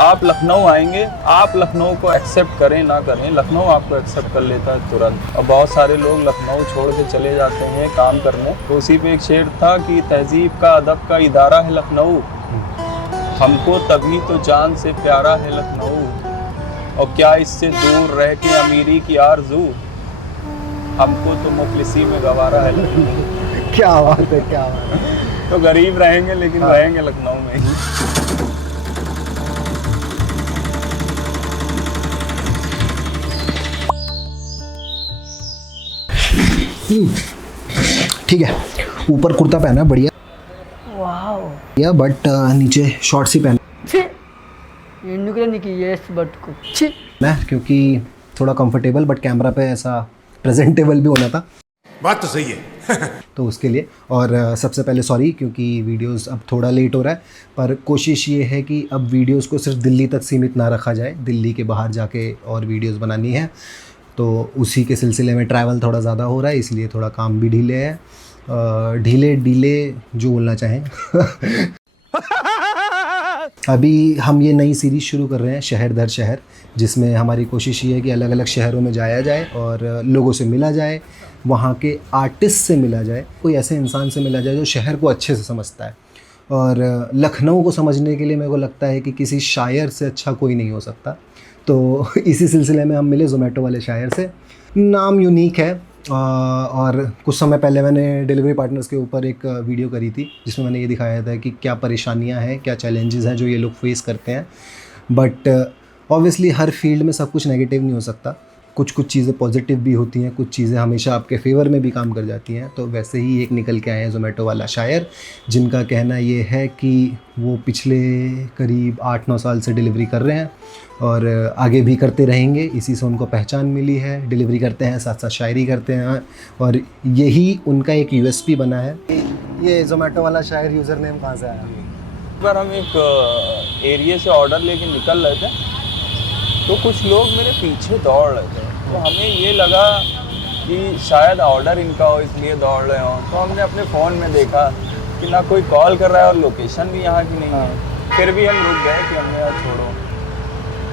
आप लखनऊ आएंगे, आप लखनऊ को एक्सेप्ट करें ना करें, लखनऊ आपको एक्सेप्ट कर लेता है तुरंत। और बहुत सारे लोग लखनऊ छोड़ के चले जाते हैं काम करने। तो उसी पे एक शेर था कि तहजीब का अदब का इदारा है लखनऊ, हमको तभी तो जान से प्यारा है लखनऊ। और क्या इससे दूर रह के अमीरी की आरज़ू, हमको तो मुफलिसी में गवारा है लखनऊ। क्या बात है, क्या बात है। तो गरीब रहेंगे लेकिन रहेंगे लखनऊ में ही। ठीक है, ऊपर कुर्ता पहना है बढ़िया, वाह, बट नीचे शॉर्ट्स ही पहना है क्योंकि थोड़ा कंफर्टेबल, बट कैमरा पे ऐसा प्रेजेंटेबल भी होना था। बात तो सही है। तो उसके लिए और सबसे पहले सॉरी, क्योंकि वीडियोस अब थोड़ा लेट हो रहा है, पर कोशिश ये है कि अब वीडियोस को सिर्फ दिल्ली तक सीमित ना रखा जाए, दिल्ली के बाहर जाके और वीडियोस बनानी है। तो उसी के सिलसिले में ट्रैवल थोड़ा ज़्यादा हो रहा है, इसलिए थोड़ा काम भी ढीले है, ढीले जो बोलना चाहें। अभी हम ये नई सीरीज़ शुरू कर रहे हैं, शहर दर शहर, जिसमें हमारी कोशिश ये है कि अलग अलग शहरों में जाया जाए और लोगों से मिला जाए, वहाँ के आर्टिस्ट से मिला जाए, कोई ऐसे इंसान से मिला जाए जो शहर को अच्छे से समझता है। और लखनऊ को समझने के लिए मेरे को लगता है कि किसी शायर से अच्छा कोई नहीं हो सकता। तो इसी सिलसिले में हम मिले ज़ोमैटो वाले शायर से। नाम यूनिक है और कुछ समय पहले मैंने डिलीवरी पार्टनर्स के ऊपर एक वीडियो करी थी जिसमें मैंने ये दिखाया था कि क्या परेशानियां हैं, क्या चैलेंजेस हैं जो ये लोग फेस करते हैं। बट ऑब्वियसली हर फील्ड में सब कुछ नेगेटिव नहीं हो सकता, कुछ चीज़ें पॉजिटिव भी होती हैं, कुछ चीज़ें हमेशा आपके फेवर में भी काम कर जाती हैं। तो वैसे ही एक निकल के आए हैं ज़ोमैटो वाला शायर, जिनका कहना ये है कि वो पिछले करीब 8-9 साल से डिलीवरी कर रहे हैं और आगे भी करते रहेंगे। इसी से उनको पहचान मिली है, डिलीवरी करते हैं साथ साथ शायरी करते हैं और यही उनका एक यूएसपी बना है। ये ज़ोमैटो वाला शायर यूज़र नेम कहाँ से आया? एक बार हम एक एरिया से ऑर्डर लेके निकल रहे थे तो कुछ लोग मेरे पीछे दौड़ रहे थे, तो हमें ये लगा कि शायद ऑर्डर इनका हो इसलिए दौड़ रहे हों। तो हमने अपने फ़ोन में देखा कि ना कोई कॉल कर रहा है और लोकेशन भी यहाँ की नहीं है। फिर भी हम रुक गए कि हमने यार छोड़ो।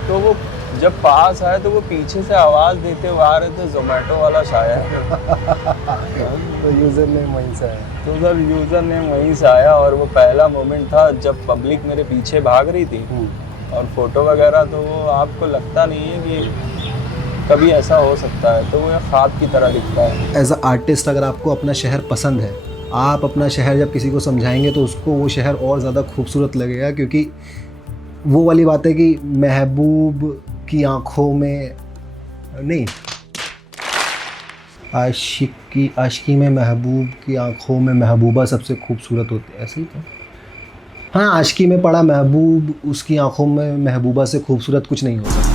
तो वो जब पास आए तो वो पीछे से आवाज़ देते हुए आ रहे थे, ज़ोमैटो वाला शायर। तो यूज़र नेम वहीं से आया। तो सर यूज़र नेम वहीं से आया और वो पहला मोमेंट था जब पब्लिक मेरे पीछे भाग रही थी और फ़ोटो वगैरह, तो वो आपको लगता नहीं है कि कभी ऐसा हो सकता है, तो वो एक ख्वाब की तरह दिखता है। एज अ आर्टिस्ट अगर आपको अपना शहर पसंद है, आप अपना शहर जब किसी को समझाएंगे तो उसको वो शहर और ज़्यादा खूबसूरत लगेगा, क्योंकि वो वाली बात है कि महबूब की आँखों में नहीं, आशिकी में महबूब की आँखों में महबूबा सबसे खूबसूरत होती है, ऐसे ही तो। हाँ, आशिकी में पड़ा महबूब, उसकी आंखों में महबूबा से खूबसूरत कुछ नहीं हो सकता।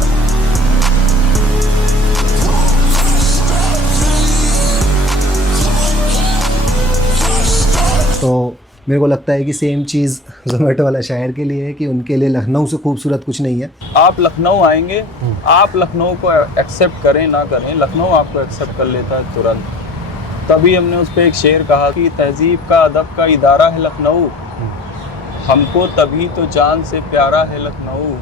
तो मेरे को लगता है कि सेम चीज़ ज़ोमैटो वाला शायर के लिए है कि उनके लिए लखनऊ से खूबसूरत कुछ नहीं है। आप लखनऊ आएंगे, आप लखनऊ को एक्सेप्ट करें ना करें, लखनऊ आपको एक्सेप्ट कर लेता है तुरंत। तभी हमने उस पर एक शेर कहा कि तहजीब का अदब का इदारा है लखनऊ, हमको तभी तो जान से प्यारा है लखनऊ।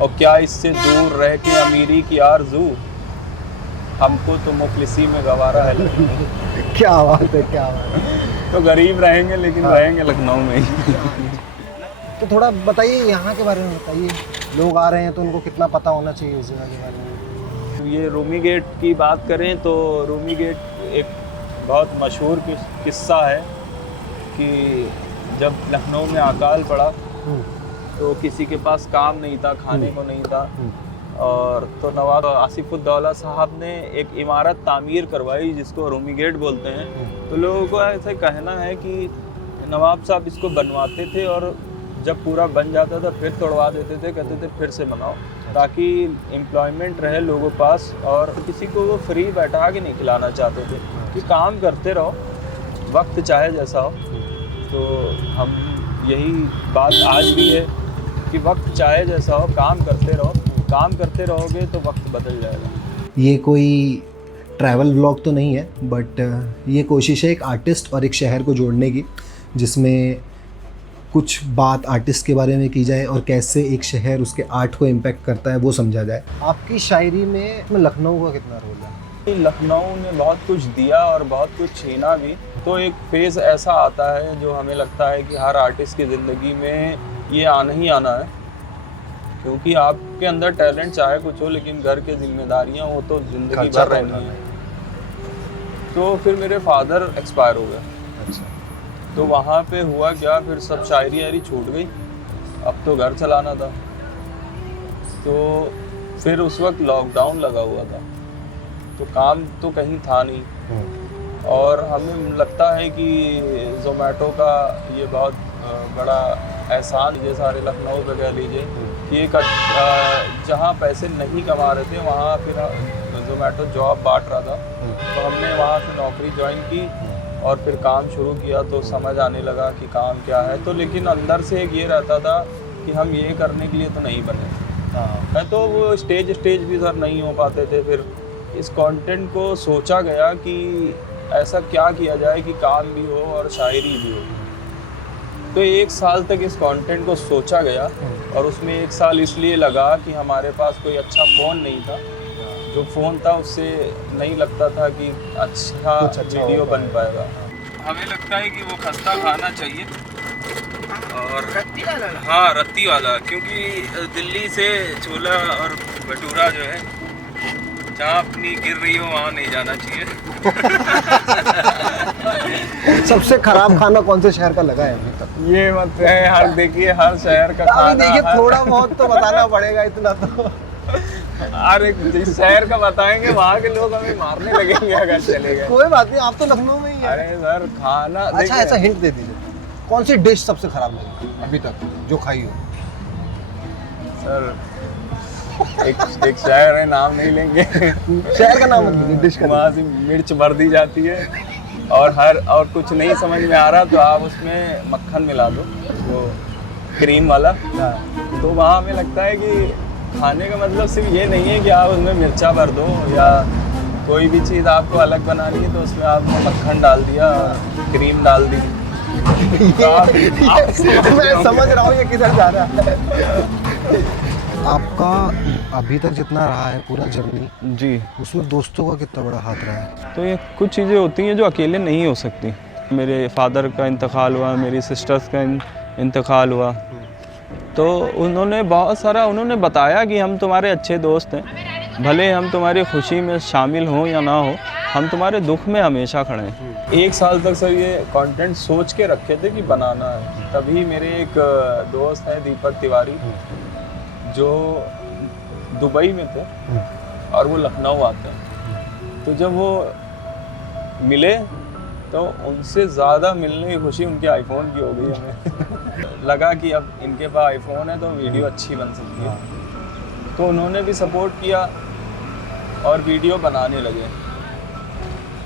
और क्या इससे दूर रह के अमीरी की आरज़ू, हमको तो मुफलिसी में गवारा है लखनऊ। क्या बात है, क्या बात है। तो गरीब रहेंगे लेकिन रहेंगे लखनऊ में ही। तो थोड़ा बताइए यहाँ के बारे में, बताइए लोग आ रहे हैं तो उनको कितना पता होना चाहिए उस जगह के बारे में। तो ये रूमी गेट की बात करें तो रूमी गेट एक बहुत मशहूर किस्सा है कि जब लखनऊ में अकाल पड़ा तो किसी के पास काम नहीं था, खाने को नहीं था, और तो नवाब आसिफुद्दौला साहब ने एक इमारत तामीर करवाई जिसको रूमी गेट बोलते हैं। तो लोगों को ऐसे कहना है कि नवाब साहब इसको बनवाते थे और जब पूरा बन जाता था फिर तोड़वा देते थे, कहते थे फिर से बनाओ, ताकि एम्प्लॉयमेंट रहे लोगों पास, और किसी को वो फ्री बैठा के नहीं खिलाना चाहते थे कि काम करते रहो, वक्त चाहे जैसा हो। तो हम यही बात आज भी है कि वक्त चाहे जैसा हो, काम करते रहो, काम करते रहोगे तो वक्त बदल जाएगा। ये कोई ट्रैवल व्लॉग तो नहीं है, बट ये कोशिश है एक आर्टिस्ट और एक शहर को जोड़ने की, जिसमें कुछ बात आर्टिस्ट के बारे में की जाए और कैसे एक शहर उसके आर्ट को इम्पैक्ट करता है वो समझा जाए। आपकी शायरी में लखनऊ का कितना रोल है? लखनऊ ने बहुत कुछ दिया और बहुत कुछ छीना भी। तो एक फेज़ ऐसा आता है जो हमें लगता है कि हर आर्टिस्ट की ज़िंदगी में ये आना ही आना है, क्योंकि आपके अंदर टैलेंट चाहे कुछ हो लेकिन घर की जिम्मेदारियाँ वो तो ज़िंदगी भर रहनी है। तो फिर मेरे फादर एक्सपायर हो गए। अच्छा। तो वहाँ पे हुआ क्या, फिर सब शायरी वायरी छूट गई, अब तो घर चलाना था। तो फिर उस वक्त लॉकडाउन लगा हुआ था, तो काम तो कहीं था नहीं, और हमें लगता है कि ज़ोमैटो का ये बहुत बड़ा एहसान ये सारे लखनऊ पे कह लीजिए कि एक जहाँ पैसे नहीं कमा रहे थे वहाँ फिर ज़ोमैटो जॉब बांट रहा था। तो हमने वहाँ से नौकरी ज्वाइन की और फिर काम शुरू किया, तो समझ आने लगा कि काम क्या है। तो लेकिन अंदर से एक ये रहता था कि हम ये करने के लिए तो नहीं बने। हाँ, तो वो स्टेज भी सर नहीं हो पाते थे। फिर इस कंटेंट को सोचा गया कि ऐसा क्या किया जाए कि काम भी हो और शायरी भी हो। तो 1 साल तक इस कंटेंट को सोचा गया, और उसमें 1 साल इसलिए लगा कि हमारे पास कोई अच्छा फ़ोन नहीं था। जो फ़ोन था उससे नहीं लगता था कि अच्छा वीडियो बन पाएगा। हमें लगता है कि वो खस्ता खाना चाहिए, और हाँ रत्ती वाला, क्योंकि दिल्ली से छोला और भटूरा जो है जहाँ अपनी गिर रही हो वहाँ नहीं जाना चाहिए। सबसे खराब खाना कौन से शहर का लगा है अभी तक? ये मत है, हर देखिए हर शहर का खाना, देखिए थोड़ा बहुत तो बताना पड़ेगा, इतना तो। अरे जिस शहर का बताएंगे वहाँ के लोग हमें मारने लगेंगे अगर चले गए। कोई बात नहीं, आप तो लखनऊ में ही हैं। अरे सर खाना अच्छा, ऐसा हिंट दे दीजिए, कौन सी डिश सबसे खराब लगी अभी तक जो खाई हो? सर एक शहर है, नाम नहीं लेंगे। शहर का नाम मत लीजिए, डिश का। वहाँ से मिर्च भर दी जाती है, और कुछ नहीं समझ में आ रहा तो आप उसमें मक्खन मिला दो, वो क्रीम वाला। तो वहाँ हमें लगता है कि खाने का मतलब सिर्फ ये नहीं है कि आप उसमें मिर्चा भर दो, या कोई भी चीज़ आपको अलग बनानी है तो उसमें आपने मक्खन डाल दिया, क्रीम डाल दी। मैं समझ रहा हूँ ये किधर जा रहा है। आपका अभी तक जितना रहा है पूरा जर्नी जी, उसमें दोस्तों का कितना बड़ा हाथ रहा है? तो ये कुछ चीज़ें होती हैं जो अकेले नहीं हो सकती। मेरे फादर का इंतकाल हुआ, मेरी सिस्टर्स का इंतकाल हुआ, तो उन्होंने बहुत सारा उन्होंने बताया कि हम तुम्हारे अच्छे दोस्त हैं, भले हम तुम्हारी खुशी में शामिल हों या ना हो, हम तुम्हारे दुख में हमेशा खड़े हैं। 1 साल तक सर ये कंटेंट सोच के रखे थे कि बनाना है। तभी मेरे एक दोस्त हैं दीपक तिवारी, जो दुबई में थे और वो लखनऊ आते हैं। तो जब वो मिले तो उनसे ज़्यादा मिलने की खुशी उनके आईफोन की हो गई हमें। लगा कि अब इनके पास आईफोन है तो वीडियो अच्छी बन सकती है। तो उन्होंने भी सपोर्ट किया और वीडियो बनाने लगे।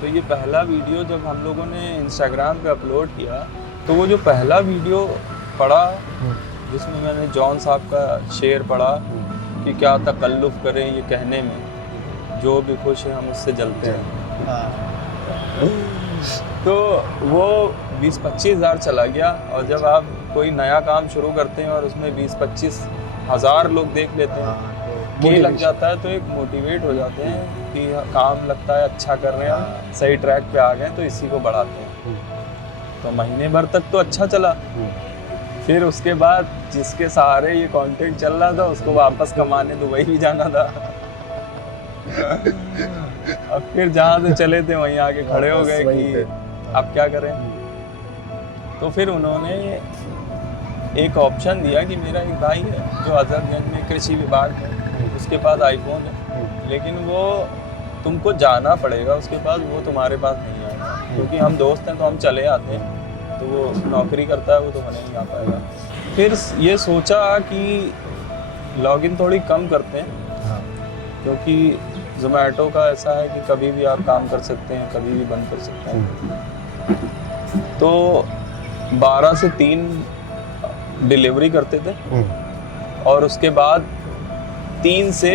तो ये पहला वीडियो जब हम लोगों ने इंस्टाग्राम पे अपलोड किया, तो वो जो पहला वीडियो पड़ा जिसमें मैंने जॉन साहब का शेर पढ़ा कि क्या तकल्लुफ़ करें ये कहने में, जो भी खुश है हम उससे जलते हैं। तो वो 20-25 हज़ार चला गया। और जब आप कोई नया काम शुरू करते हैं और उसमें 20-25 हज़ार लोग देख लेते हैं, ये लग जाता है, तो एक मोटिवेट हो जाते हैं कि काम लगता है अच्छा कर रहे हैं, सही ट्रैक पे आ गए, तो इसी को बढ़ाते हैं। तो महीने भर तक तो अच्छा चला। फिर उसके बाद जिसके सहारे ये कंटेंट चल रहा था उसको वापस कमाने दुबई भी जाना था। अब फिर जहाँ से चले थे वहीं आके खड़े हो गए कि अब क्या करें। तो फिर उन्होंने एक ऑप्शन दिया कि मेरा एक भाई है जो हजरतगंज में कृषि विभाग है, उसके पास आईफोन है, लेकिन वो तुमको जाना पड़ेगा उसके पास, वो तुम्हारे पास नहीं आएगा, क्योंकि हम दोस्त हैं तो हम चले आते हैं, तो वो नौकरी करता है, वो तो नहीं आ पाएगा। फिर ये सोचा कि लॉगिन थोड़ी कम करते हैं, क्योंकि ज़ोमैटो का ऐसा है कि कभी भी आप काम कर सकते हैं, कभी भी बंद कर सकते हैं। तो 12 से 3 डिलीवरी करते थे और उसके बाद 3 से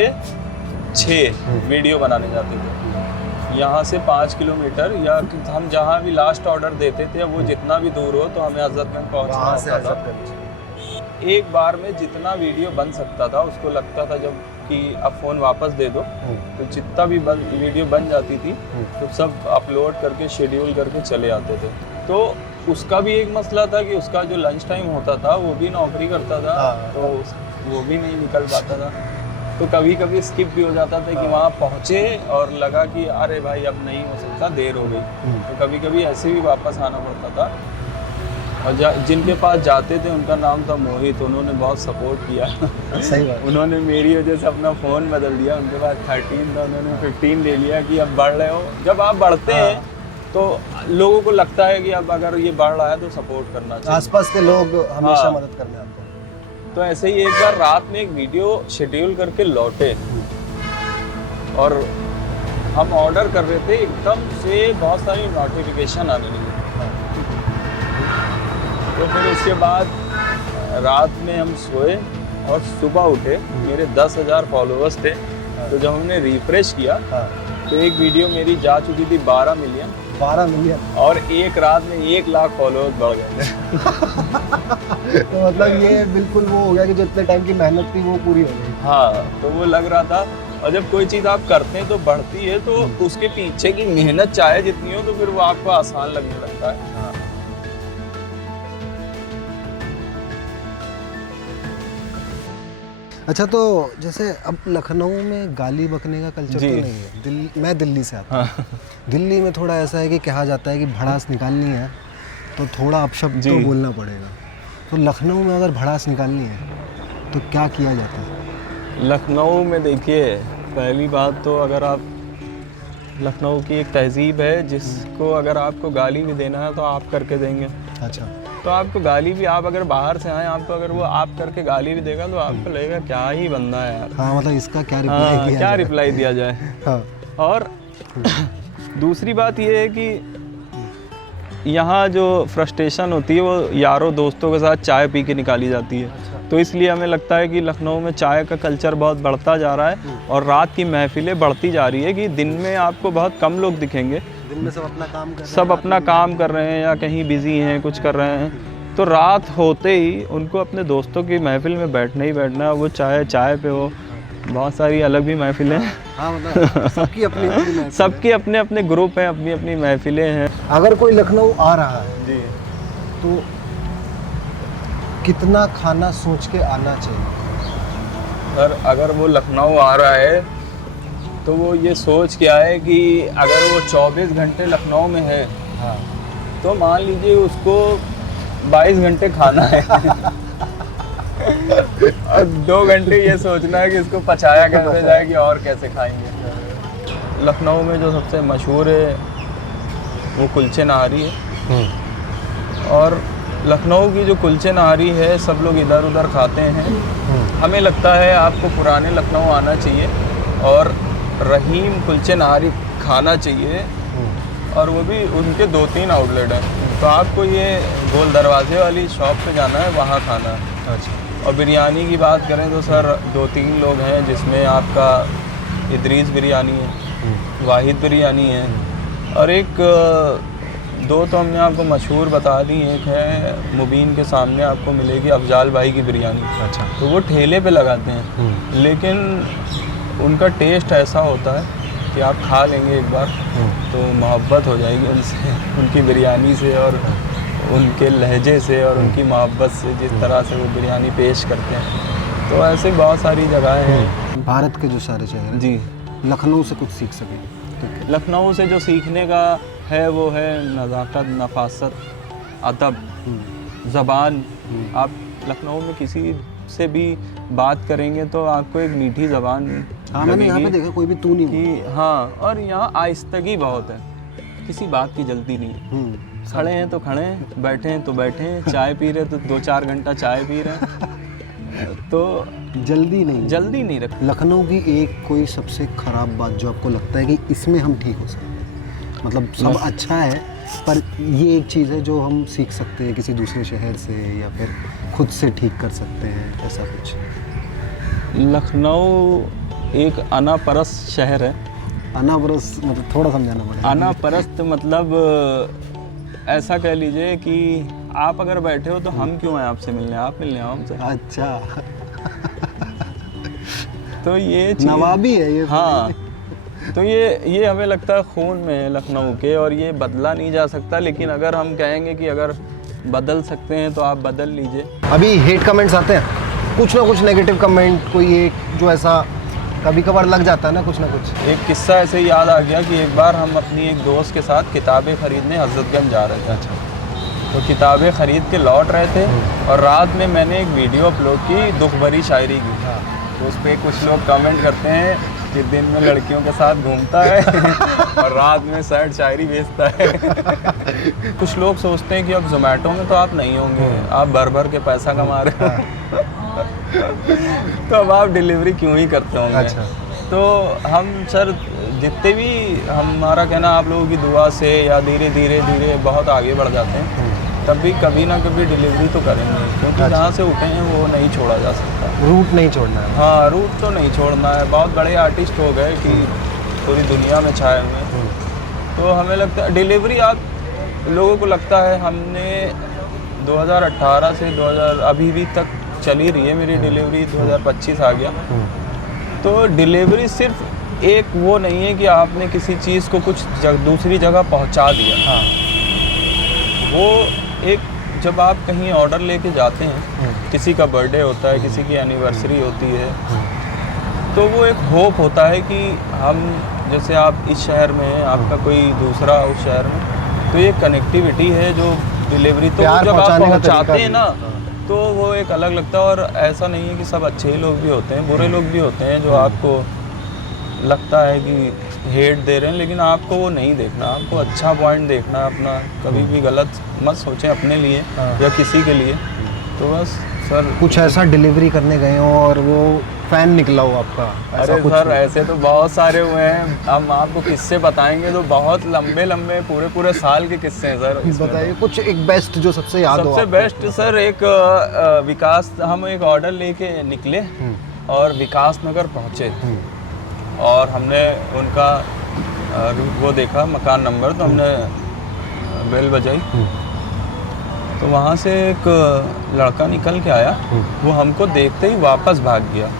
6 वीडियो बनाने जाते थे। यहाँ से 5 किलोमीटर या हम जहाँ भी लास्ट ऑर्डर देते थे वो जितना भी दूर हो तो हमें हजरतगंज पहुँचना वहाँ से होता था। हजरतगंज। एक बार में जितना वीडियो बन सकता था उसको लगता था जब कि अब फ़ोन वापस दे दो तो जितना भी वीडियो बन जाती थी तो सब अपलोड करके शेड्यूल करके चले आते थे। तो उसका भी एक मसला था कि उसका जो लंच टाइम होता था वो भी नौकरी करता था तो वो भी नहीं निकल पाता था। तो कभी कभी स्किप भी हो जाता था कि वहाँ पहुँचे और लगा कि अरे भाई अब नहीं हो सकता, देर हो गई। तो कभी कभी ऐसे भी वापस आना पड़ता था। और जिनके पास जाते थे उनका नाम था मोहित, उन्होंने बहुत सपोर्ट किया। सही बात। उन्होंने मेरी वजह से अपना फ़ोन बदल दिया। उनके पास 13 था, उन्होंने 15 ले लिया कि अब बढ़ रहे हो। जब आप बढ़ते हैं तो लोगों को लगता है कि अब अगर ये बढ़ रहा है तो सपोर्ट करना चाहिए। आसपास के लोग हमेशा हाँ। मदद करने आते हैं। तो ऐसे ही एक बार रात में एक वीडियो शेड्यूल करके लौटे और हम ऑर्डर कर रहे थे, एकदम से बहुत सारी नोटिफिकेशन आने लगी। तो फिर उसके बाद रात में हम सोए और सुबह उठे, मेरे 10,000 फॉलोअर्स थे। तो जब हमने रिफ्रेश किया तो एक वीडियो मेरी जा चुकी थी 12 मिलियन 12 मिलियन और एक रात में 1 लाख फॉलोअर्स बढ़ गए। तो मतलब ये बिल्कुल वो हो गया कि जो इतने टाइम की मेहनत थी वो पूरी हो गई। हाँ, तो वो लग रहा था। और जब कोई चीज़ आप करते हैं तो बढ़ती है तो उसके पीछे की मेहनत चाहे जितनी हो तो फिर वो आपको आसान लगने लगता है। अच्छा, तो जैसे अब लखनऊ में गाली बकने का कल्चर तो जी। नहीं है। मैं दिल्ली से आता हूँ। दिल्ली में थोड़ा ऐसा है कि कहा जाता है कि भड़ास निकालनी है तो थोड़ा अपशब्द तो जी। बोलना पड़ेगा। तो लखनऊ में अगर भड़ास निकालनी है तो क्या किया जाता है? लखनऊ में देखिए, पहली बात तो अगर आप लखनऊ की एक तहजीब है जिसको अगर आपको गाली भी देना है तो आप करके देंगे। अच्छा। तो आपको गाली भी, आप अगर बाहर से आए आपको अगर वो आप करके गाली भी देगा तो आपको लगेगा क्या ही बंदा है यार। हाँ, मतलब इसका क्या रिप्लाई हाँ, दिया क्या जाए? रिप्लाई दिया जाए। हाँ। और दूसरी बात ये है कि यहाँ जो फ्रस्ट्रेशन होती है वो यारों दोस्तों के साथ चाय पी के निकाली जाती है। तो इसलिए हमें लगता है कि लखनऊ में चाय का कल्चर बहुत बढ़ता जा रहा है और रात की महफिलें बढ़ती जा रही है कि दिन में आपको बहुत कम लोग दिखेंगे। दिन में सब अपना काम कर रहे हैं, सब रात अपना में काम कर रहे हैं या कहीं बिजी हैं, कुछ कर रहे हैं। तो रात होते ही उनको अपने दोस्तों की महफिल में बैठना ही बैठना है। वो चाय पे हो, बहुत सारी अलग भी महफिलें हैं। हाँ, मतलब सबकी अपनी अपनी महफिल है। सबके अपने अपने ग्रुप हैं, अपनी अपनी महफिलें हैं। अगर कोई लखनऊ आ रहा है जी, तो कितना खाना सोच के आना चाहिए? सर अगर वो लखनऊ आ रहा है तो वो ये सोच के आए कि अगर वो 24 घंटे लखनऊ में है हाँ। तो मान लीजिए उसको 22 घंटे खाना है और 2 घंटे ये सोचना है कि इसको पचाया कैसे जाए कि और कैसे खाएंगे। लखनऊ में जो सबसे मशहूर है वो कुलचे नहारी है। और लखनऊ की जो कुलचे नहारी है सब लोग इधर उधर खाते हैं। हमें लगता है आपको पुराने लखनऊ आना चाहिए और रहीम कुलचे नहारी खाना चाहिए। और वो भी उनके 2-3 आउटलेट हैं। तो आपको ये गोल दरवाजे वाली शॉप पे जाना है, वहाँ खाना है। अच्छा। और बिरयानी की बात करें तो सर 2-3 लोग हैं जिसमें आपका इदरीस बिरयानी है, वाहिद बिरयानी है और एक 2 तो हमने आपको मशहूर बता दी। एक है मुबीन के सामने आपको मिलेगी अफजाल भाई की बिरयानी। अच्छा। तो वो ठेले पे लगाते हैं लेकिन उनका टेस्ट ऐसा होता है कि आप खा लेंगे एक बार तो मोहब्बत हो जाएगी उनसे, उनकी बिरयानी से और उनके लहजे से और उनकी मोहब्बत से, जिस तरह से वो बिरयानी पेश करते हैं। तो ऐसे बहुत सारी जगहें हैं। भारत के जो सारे शहर हैं, जी, लखनऊ से कुछ सीख सकें तो लखनऊ से जो सीखने का है वो है नज़ाकत, नफासत, अदब, ज़बान। आप लखनऊ में किसी से भी बात करेंगे तो आपको एक मीठी ज़बान हाँ, मैंने यहाँ पे लगेगी देखा कोई भी तू नहीं बोलता। कि हाँ। और यहाँ आहिस्तगी बहुत है, किसी बात की जल्दी नहीं है। खड़े हैं तो खड़े हैं, बैठे हैं तो बैठे हैं, चाय पी रहे तो 2-4 घंटा चाय पी रहे हैं। तो जल्दी नहीं रख। लखनऊ की एक कोई सबसे ख़राब बात जो आपको लगता है कि इसमें हम ठीक हो सकते हैं, मतलब सब अच्छा है पर ये एक चीज़ है जो हम सीख सकते हैं किसी दूसरे शहर से या फिर खुद से ठीक कर सकते हैं, ऐसा कुछ? लखनऊ एक अनापरस शहर है अनापरस्त मतलब थोड़ा समझाना पड़ेगा। अनापरस्त मतलब ऐसा कह लीजिए कि आप अगर बैठे हो तो हम क्यों आए आपसे मिलने, आप मिलने आओ हमसे। अच्छा, तो ये चीज़- नवाबी है ये। हाँ, तो ये हमें लगता है खून में है लखनऊ के, और ये बदला नहीं जा सकता। लेकिन अगर हम कहेंगे कि अगर बदल सकते हैं तो आप बदल लीजिए। अभी हेट कमेंट्स आते हैं, कुछ ना कुछ नेगेटिव कमेंट, कोई एक जो ऐसा कभी कभार लग जाता है ना कुछ। एक किस्सा ऐसे ही याद आ गया कि एक बार हम अपनी एक दोस्त के साथ किताबें ख़रीदने हज़रतगंज जा रहे थे। अच्छा। तो किताबें ख़रीद के लौट रहे थे और रात में मैंने एक वीडियो अपलोड की दुख भरी शायरी की। तो उस पर कुछ लोग कमेंट करते हैं कि दिन में लड़कियों के साथ घूमता है और रात में सैड शायरी भेजता है। कुछ लोग सोचते हैं कि अब जोमेटो में तो आप नहीं होंगे, आप भर भर के पैसा कमा रहे हो तो अब आप डिलीवरी क्यों ही करते होंगे। अच्छा। तो हम सर जितने भी हमारा कहना आप लोगों की दुआ से या धीरे धीरे बहुत आगे बढ़ जाते हैं, तब भी कभी ना कभी डिलीवरी तो करेंगे, क्योंकि अच्छा। जहाँ से उठे हैं वो नहीं छोड़ा जा सकता। रूट नहीं छोड़ना है। हाँ, रूट तो नहीं छोड़ना है। बहुत बड़े आर्टिस्ट हो गए कि पूरी दुनिया में छाए हुए हैं। तो हमें लगता है डिलीवरी आप लोगों को लगता है हमने 2018 से 2000 अभी भी तक चली रही है मेरी डिलीवरी, 2025 आ गया। तो डिलीवरी सिर्फ एक वो नहीं है कि आपने किसी चीज़ को कुछ दूसरी जगह पहुंचा दिया। हाँ। वो एक जब आप कहीं ऑर्डर लेके जाते हैं, किसी का बर्थडे होता है, किसी की एनिवर्सरी होती है, तो वो एक होप होता है कि हम जैसे आप इस शहर में हैं, आपका कोई दूसरा उस शहर में, तो ये कनेक्टिविटी है जो डिलीवरी तो प्यार जब आप पहुंचाने का पहुंचाते तरीका हैं ना, तो वो एक अलग लगता है। और ऐसा नहीं है कि सब अच्छे ही लोग भी होते हैं, बुरे लोग भी होते हैं जो आपको लगता है कि हेट दे रहे हैं, लेकिन आपको वो नहीं देखना, आपको अच्छा पॉइंट देखना है अपना। कभी भी गलत मत सोचें अपने लिए या किसी के लिए। तो बस सर कुछ ऐसा डिलीवरी करने गए हो और वो फैन निकला हो आपका, ऐसा अरे कुछ? सर ऐसे तो बहुत सारे हुए हैं, हम आपको किस्से बताएंगे तो बहुत लंबे पूरे साल के किस्से हैं सर। इसमें बताइए कुछ एक बेस्ट जो सबसे याद हो सबसे आपको। बेस्ट सर एक विकास, हम एक ऑर्डर लेके निकले और विकास नगर पहुँचे और हमने उनका वो देखा मकान नंबर, तो हमने बेल बजाई, तो वहाँ से एक लड़का निकल के आया। वो हमको देखते ही वापस भाग गया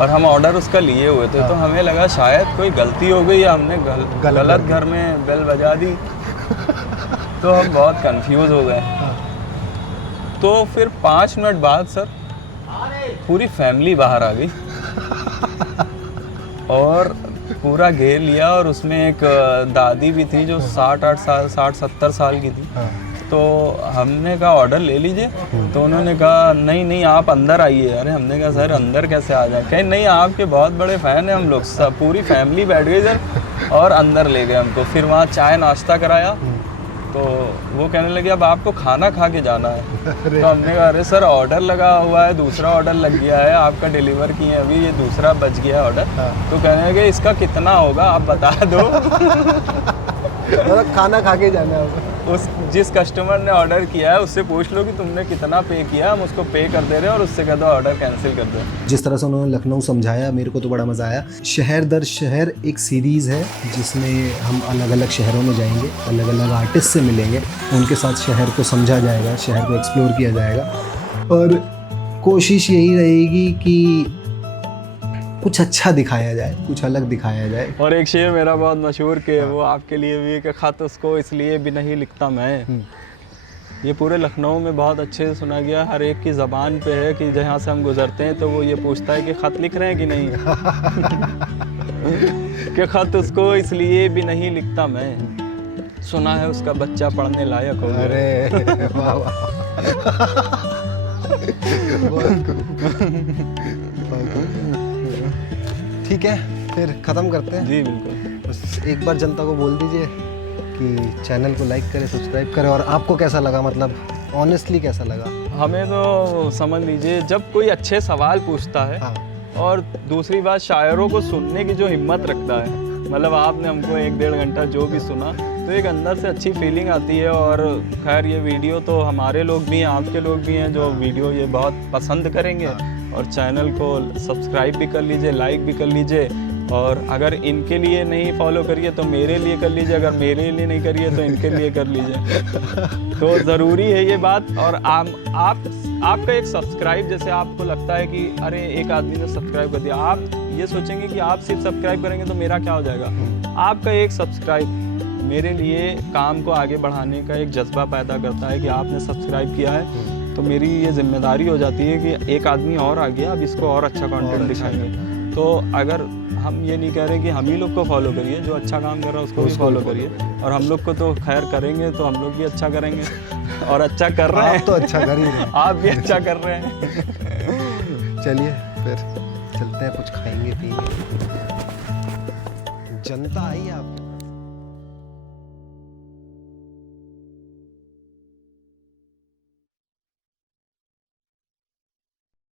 और हम ऑर्डर उसका लिए हुए थे। तो हमें लगा शायद कोई गलती हो गई या हमने गलत घर में बेल बजा दी। तो हम बहुत कंफ्यूज हो गए। तो फिर 5 मिनट बाद सर पूरी फैमिली बाहर आ गई और पूरा घेर लिया, और उसमें एक दादी भी थी जो 60-70 साल की थी। तो हमने कहा ऑर्डर ले लीजिए, तो उन्होंने कहा नहीं आप अंदर आइए। अरे हमने कहा सर अंदर कैसे आ जाए? कहीं नहीं, आपके बहुत बड़े फ़ैन हैं हम लोग, सब पूरी फैमिली बैठ गई सर और अंदर ले गए हमको। फिर वहाँ चाय नाश्ता कराया, तो वो कहने लगे अब आपको खाना खा के जाना है। तो हमने कहा अरे सर ऑर्डर लगा हुआ है, दूसरा ऑर्डर लग गया है, आपका डिलीवर किए अभी, ये दूसरा बच गया है ऑर्डर। तो कहने लगे इसका कितना होगा आप बता दो। मतलब खाना खा के जाना है। उस जिस कस्टमर ने ऑर्डर किया है उससे पूछ लो कि तुमने कितना पे किया, हम उसको पे कर दे रहे हैं और उससे कह दो ऑर्डर कैंसिल कर दो। जिस तरह से उन्होंने लखनऊ समझाया मेरे को तो बड़ा मज़ा आया। शहर दर शहर एक सीरीज़ है जिसमें हम अलग अलग शहरों में जाएंगे, अलग अलग आर्टिस्ट से मिलेंगे, उनके साथ शहर को समझा जाएगा, शहर को एक्सप्लोर किया जाएगा, और कोशिश यही रहेगी कि कुछ अच्छा दिखाया जाए, कुछ अलग दिखाया जाए। और एक शेर मेरा बहुत मशहूर के वो आपके लिए भी है कि ख़त उसको इसलिए भी नहीं लिखता मैं। ये पूरे लखनऊ में बहुत अच्छे से सुना गया, हर एक की ज़बान पे है कि जहाँ से हम गुज़रते हैं तो वो ये पूछता है कि ख़त लिख रहे हैं कि नहीं। कि ख़त उसको इसलिए भी नहीं लिखता मैं, सुना है उसका बच्चा पढ़ने लायक हो गया। अरे वाह वाह। ठीक है, फिर ख़त्म करते हैं। जी बिल्कुल। बस एक बार जनता को बोल दीजिए कि चैनल को लाइक करें, सब्सक्राइब करें। और आपको कैसा लगा, मतलब ऑनेस्टली कैसा लगा? हमें तो समझ लीजिए जब कोई अच्छे सवाल पूछता है, हाँ। और दूसरी बात शायरों को सुनने की जो हिम्मत रखता है, मतलब आपने हमको 1-1.5 घंटा जो भी सुना तो एक अंदर से अच्छी फीलिंग आती है। और खैर ये वीडियो तो हमारे लोग भी हैं, आपके लोग भी हैं जो वीडियो ये बहुत पसंद करेंगे। और चैनल को सब्सक्राइब भी कर लीजिए, लाइक भी कर लीजिए, और अगर इनके लिए नहीं फॉलो करिए तो मेरे लिए कर लीजिए, अगर मेरे लिए नहीं करिए तो इनके लिए कर लीजिए। तो ज़रूरी है ये बात। और आपका एक सब्सक्राइब, जैसे आपको लगता है कि अरे एक आदमी ने सब्सक्राइब कर दिया, आप ये सोचेंगे कि आप सिर्फ सब्सक्राइब करेंगे तो मेरा क्या हो जाएगा। आपका एक सब्सक्राइब मेरे लिए काम को आगे बढ़ाने का एक जज्बा पैदा करता है कि आपने सब्सक्राइब किया है, तो मेरी ये जिम्मेदारी हो जाती है कि एक आदमी और आ गया, अब इसको और अच्छा कंटेंट दिखाएंगे। तो अगर हम ये नहीं कह रहे कि हम ही लोग को फॉलो करिए, जो अच्छा काम कर रहा है उसको भी फॉलो करिए, और हम लोग को तो खैर करेंगे तो हम लोग भी अच्छा करेंगे और अच्छा कर रहे हैं। आप तो अच्छा कर ही रहे हैं। आप भी अच्छा कर रहे हैं। चलिए फिर चलते हैं, कुछ खाएंगे पिएंगे। जनता आई आप